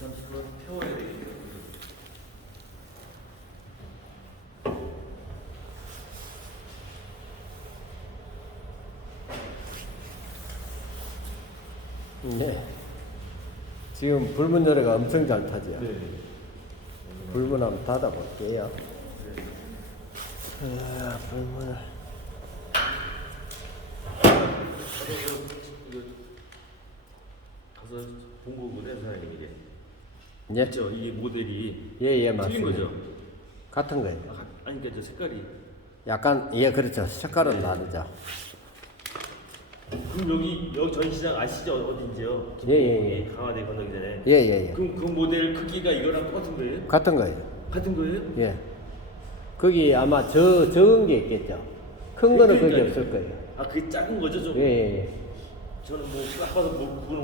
30분 태워야 되겠네요. 네. 지금 불문 노래가 엄청 잘 타죠. 네. 불문 한번 닫아볼게요. 불문을. 가서 본 거거든요, 사장님 이게. 예. 그렇죠. 이게 모델이 예, 틀린 맞습니다. 거죠. 같은 거예요. 아니 그러니까 저 색깔이. 약간, 예, 그렇죠. 색깔은 다르죠. 그럼 여기 전시장 아시죠? 어딘지요? 예, 예, 예. 강화대 건너기 전에. 예, 예, 예. 그럼 그 모델 크기가 이거랑 똑같은 거예요? 같은 거예요. 같은 거예요? 예. 거기 아마 적은 게 있겠죠. 큰 거는 거기 그러니까요. 없을 거예요. 아 그게 작은 거죠 좀. 예, 예, 예. 저는 뭐 딱 봐도 뭐 그건